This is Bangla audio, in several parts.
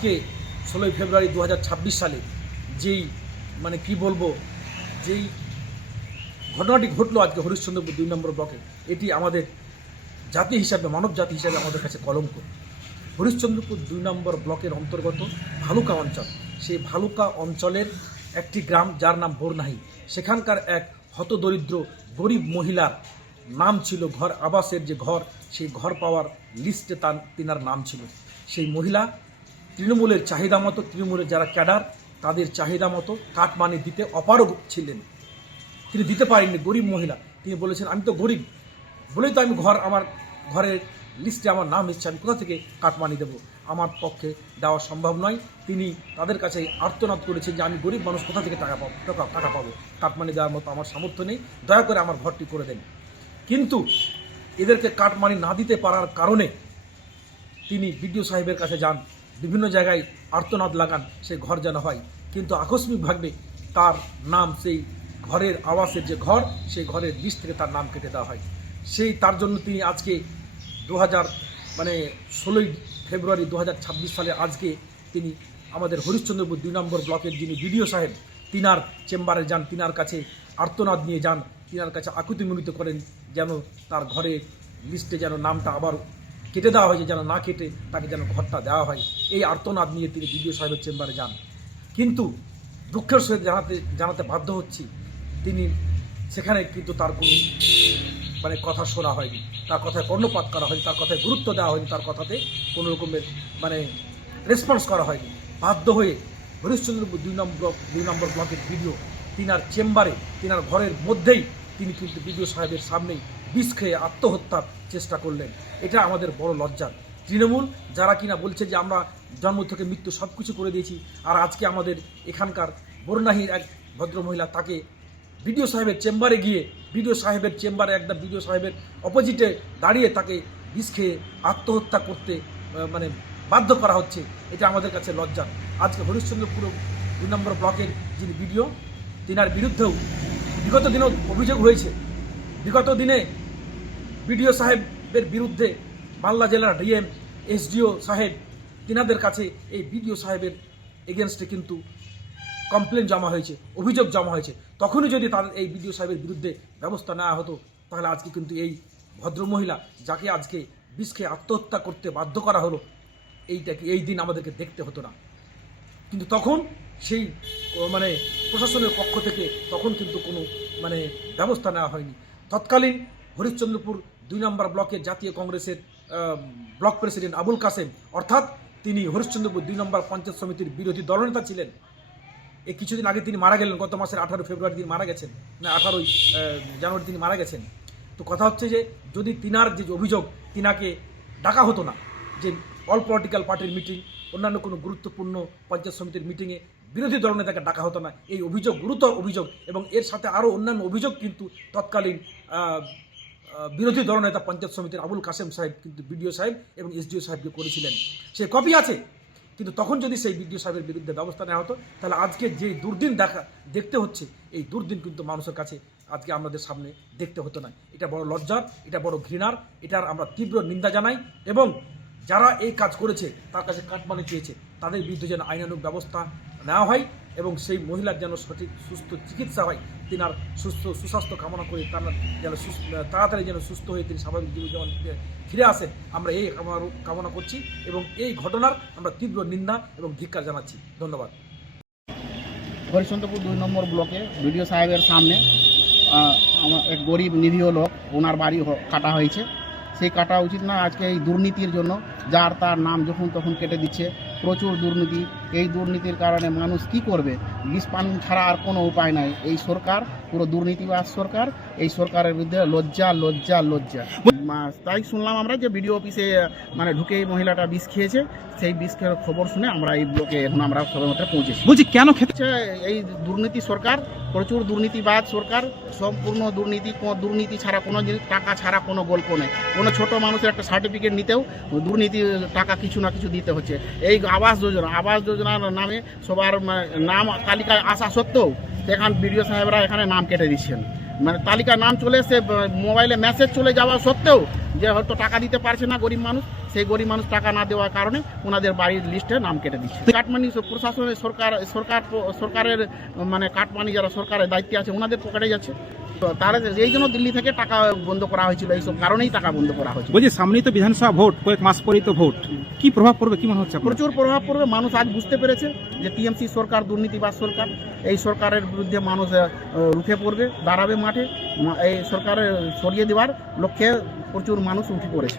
আজকে 16 ফেব্রুয়ারি 2026 সালে যেই মানে কি বলবো যেই ঘটনাটি ঘটলো আজকে হরিশ্চন্দ্রপুর 2 নম্বর ব্লকে, এটি আমাদের জাতি হিসাবে, মানব জাতি হিসাবে আমাদের কাছে কলঙ্ক। হরিশ্চন্দ্রপুর 2 নম্বর ব্লকের অন্তর্গত ভালুকা অঞ্চল, সেই ভালুকা অঞ্চলের একটি গ্রাম যার নাম বোরনাহি, সেখানকার এক হতদরিদ্র গরিব মহিলার নাম ছিল ঘর আবাসের যে ঘর, সেই ঘর পাওয়ার লিস্টে তিনার নাম ছিল। সেই মহিলা তৃণমূলের চাহিদা মতো, তৃণমূলের যারা ক্যাডার তাদের চাহিদা মতো কাটমানি দিতে অপারগ ছিলেন। তিনি দিতে পারেননি, গরিব মহিলা। তিনি বলেছেন আমি তো গরিব বলেই তো আমি আমার ঘরের লিস্টে আমার নাম এসছে, আমি কোথা থেকে কাটমানি দেবো, আমার পক্ষে দেওয়া সম্ভব নয়। তিনি তাদের কাছে আর্তনাদ করেছেন যে আমি গরিব মানুষ, কোথা থেকে টাকা পাবো, কাটমানি দেওয়ার মতো আমার সামর্থ্য নেই, দয়া করে আমার ঘরটি করে দেন। কিন্তু এদেরকে কাটমানি না দিতে পারার কারণে তিনি বিডিও সাহেবের কাছে যান, বিভিন্ন জায়গায় আর্তনাদ লাগান সেই ঘর যেন হয়, কিন্তু আকস্মিকভাবে তার নাম সেই ঘরের আবাসের যে ঘর, সেই ঘরের লিস্ট থেকে তার নাম কেটে দেওয়া হয়। তার জন্য তিনি আজকে 16 ফেব্রুয়ারি 2026 সালে আজকে তিনি আমাদের হরিশ্চন্দ্রপুর 2 নম্বর ব্লকের যিনি বিডিও সাহেব তিনার চেম্বারে যান, তিনার কাছে আর্তনাদ নিয়ে যান, তিনার কাছে আকুতি মিনতি করেন যেন তার ঘরের লিস্টে যেন নামটা আবার কেটে দেওয়া হয়েছে, যেন না কেটে তাকে যেন ঘরটা দেওয়া হয়। এই আর্তনাদ নিয়ে তিনি বিডিও সাহেবের চেম্বারে যান, কিন্তু দুঃখের সহিত জানাতে বাধ্য হচ্ছি তিনি সেখানে কিন্তু তার কোনো কথা শোনা হয়নি, তার কথায় কর্ণপাত করা হয়নি, তার কথায় গুরুত্ব দেওয়া হয়নি, তার কথাতে কোনো রকমের রেসপন্স করা হয়নি। বাধ্য হয়ে হরিশ্চন্দ্রপুর 2 নম্বর ব্লকের বিডিও তিনার চেম্বারে, তিনার ঘরের মধ্যেই তিনি কিন্তু বিডিও সাহেবের সামনেই বিষ খেয়ে আত্মহত্যার চেষ্টা করলেন। এটা আমাদের বড় লজ্জার। তৃণমূল যারা কিনা বলছে যে আমরা জন্ম থেকে মৃত্যু সব কিছু করে দিয়েছি, আর আজকে আমাদের এখানকার বোরনাহির এক ভদ্রমহিলা তাকে বিডিও সাহেবের চেম্বারে গিয়ে, বিডিও সাহেবের চেম্বারে একদম বিডিও সাহেবের অপোজিটে দাঁড়িয়ে তাকে বিষ খেয়ে আত্মহত্যা করতে বাধ্য করা হচ্ছে। এটা আমাদের কাছে লজ্জার। আজকে হরিশ্চন্দ্রপুর 2 নম্বর ব্লকের যিনি বিডিও তিনার বিরুদ্ধেও বিগত দিনেও অভিযোগ হয়েছে। বিগত দিনে বিডিও সাহেবের বিরুদ্ধে মালদা জেলার ডিএম, এসডিও সাহেব তিনাদের কাছে এই বিডিও সাহেবের এগেনস্টে কিন্তু কমপ্লেন জমা হয়েছে, অভিযোগ জমা হয়েছে। তখনই যদি তাদের এই বিডিও সাহেবের বিরুদ্ধে ব্যবস্থা নেওয়া হতো, তাহলে আজকে কিন্তু এই ভদ্রমহিলা যাকে আজকে বিষ খেয়ে আত্মহত্যা করতে বাধ্য করা হলো, এই দিন আমাদেরকে দেখতে হতো না। কিন্তু তখন সেই প্রশাসনের পক্ষ থেকে তখন কিন্তু কোনো ব্যবস্থা নেওয়া হয়নি। তৎকালীন হরিশ্চন্দ্রপুর 2 নম্বর ব্লকের জাতীয় কংগ্রেসের ব্লক প্রেসিডেন্ট আবুল কাসেম, অর্থাৎ তিনি হরিশ্চন্দ্রপুর 2 নম্বর পঞ্চায়েত সমিতির বিরোধী দলনেতা ছিলেন। এই কিছুদিন আগে তিনি মারা গেলেন, গত মাসের 18 ফেব্রুয়ারি তিনি মারা গেছেন, 18 জানুয়ারি তিনি মারা গেছেন। তো কথা হচ্ছে যে যদি তিনার যে অভিযোগ, তিনাকে ডাকা হতো না, যে অল পলিটিক্যাল পার্টির মিটিং, অন্যান্য কোনো গুরুত্বপূর্ণ পঞ্চায়েত সমিতির মিটিংয়ে বিরোধী দলনেতাকে ডাকা হতো না, এই অভিযোগ গুরুতর অভিযোগ। এবং এর সাথে আরও অন্যান্য অভিযোগ কিন্তু তৎকালীন বিরোধী দলনেতা পঞ্চায়েত সমিতির আবুল কাসেম সাহেব কিন্তু বিডিও সাহেব এবং এসডিও সাহেবকে করেছিলেন, সে কপি আছে। কিন্তু তখন যদি সেই বিডিও সাহেবের বিরুদ্ধে ব্যবস্থা নেওয়া হতো, তাহলে আজকে যে দুর্দিন দেখতে হচ্ছে, এই দুর্দিন কিন্তু মানুষের কাছে আজকে আমাদের সামনে দেখতে হতো না। এটা বড় লজ্জার, এটা বড় ঘৃণার, এটার আমরা তীব্র নিন্দা জানাই। এবং যারা এই কাজ করেছে, তার কাছে কাটমানি চেয়েছে, তাদের বিরুদ্ধে যেন আইনানুগ ব্যবস্থা নেওয়া হয় এবং সেই মহিলার যেন সঠিক সুস্থ চিকিৎসা হয়। তিনার সুস্বাস্থ্য কামনা করে যেন তাড়াতাড়ি যেন সুস্থ হয়ে তিনি স্বাভাবিক জীবন যেমন ফিরে আসেন, আমরা এই কামনা করছি এবং এই ঘটনার আমরা তীব্র নিন্দা এবং ধিক্কার জানাচ্ছি। ধন্যবাদ। হরিশ্চন্দ্রপুর 2 নম্বর ব্লকে বিডিও সাহেবের সামনে এক গরিব নিরীহ লোক, ওনার বাড়ি কাটা হয়েছে। সেই কাটা উচিত না। আজকে এই দুর্নীতির জন্য যার তার নাম যখন তখন কেটে দিচ্ছে, প্রচুর দুর্নীতি। এই দুর্নীতির কারণে মানুষ কি করবে? বিষ পান ছাড়া আর কোনো উপায় নাই। এই সরকার পুরো দুর্নীতিবাজ সরকার, এই সরকারের বিরুদ্ধে লজ্জা লজ্জা লজ্জা। তাই শুনলাম আমরা যে বিডিও অফিসে ঢুকে এই মহিলাটা বিষ খেয়েছে। সেই বিষ খেয়ে খবর শুনে আমরা এই ব্লকে এখন আমরা সবার মধ্যে পৌঁছেছি। বলছি কেন খেতে? এই দুর্নীতি সরকার, প্রচুর দুর্নীতিবাজ সরকার, সম্পূর্ণ দুর্নীতি। কোনো দুর্নীতি ছাড়া কোনো জিনিস, টাকা ছাড়া কোনো গল্প নেই। কোনো ছোট মানুষের একটা সার্টিফিকেট নিতেও দুর্নীতি, টাকা কিছু না কিছু দিতে হচ্ছে। এই আবাস যোজনার নামে সবার নাম তালিকায় আসা সত্ত্বেও এখন বিডিও সাহেবরা এখানে নাম কেটে দিচ্ছেন। তালিকায় নাম চলে এসে মোবাইলে মেসেজ চলে যাওয়া সত্ত্বেও যে হয়তো টাকা দিতে পারছে না গরিব মানুষ, সেই গরিব মানুষ টাকা না দেওয়ার কারণে ওনাদের বাড়ির লিস্টে নাম কেটে দিচ্ছে। কাটমানি প্রশাসনের সরকারের মানে কাটমানি যারা সরকারের দায়িত্বে আছে ওনাদের পকেটে যাচ্ছে। তো তারা এই জন্য দিল্লি থেকে টাকা বন্ধ করা হয়েছিল, এইসব কারণেই টাকা বন্ধ করা হয়েছিল। বলছি সামনেই তো বিধানসভা ভোট, কয়েক মাস পরেই তো ভোট, কি প্রভাব পড়বে কি মনে হচ্ছে আপনার? প্রচুর প্রভাব পড়বে। মানুষ আজ বুঝতে পেরেছে যে টিএমসি সরকার দুর্নীতিবাজ সরকার। এই সরকারের বিরুদ্ধে মানুষ রুখে পড়বে, দাঁড়াবে মাঠে। এই সরকারের সরিয়ে দেওয়ার লক্ষ্যে প্রচুর মানুষ উঠে পড়েছে।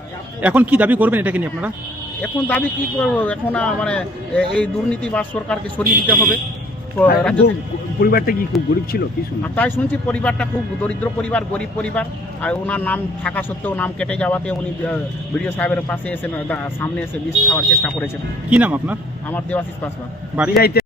এখন কি দাবি করবেন এটাকে নিয়ে আপনারা? এখন দাবি কি করব, এখন মানে এই দুর্নীতিবাজ সরকারকে সরিয়ে দিতে হবে। পরিবারটা কি খুব গরিব ছিল কি শুনুন? আর তাই শুনছি পরিবারটা খুব দরিদ্র পরিবার, গরিব পরিবার। আর ওনার নাম থাকা সত্ত্বেও নাম কেটে যাওয়াতে উনি বিডিও সাহেবের পাশে এসে সামনে এসে বিষ খাওয়ার চেষ্টা করেছেন। কি নাম আপনার? আমার দেবাশিস পাসওয়ান। বাড়ি যাইতে